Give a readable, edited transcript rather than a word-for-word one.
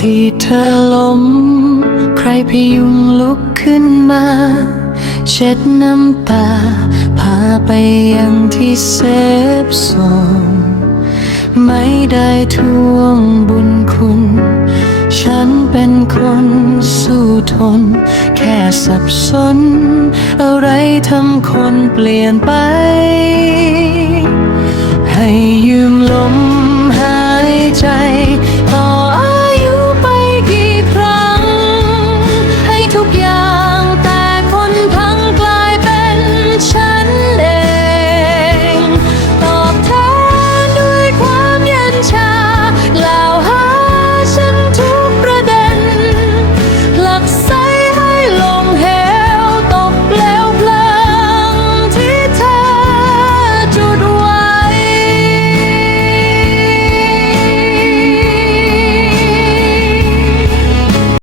ที่เธอล้มใครพยุงลุกขึ้นมาเช็ดน้ำตาพาไปยังที่เซฟโซนไม่ได้ทวงบุญคุณฉันเป็นคนสู้ทนแค่สับสนอะไรทำคนเปลี่ยนไปให้ยืมลมหายใจ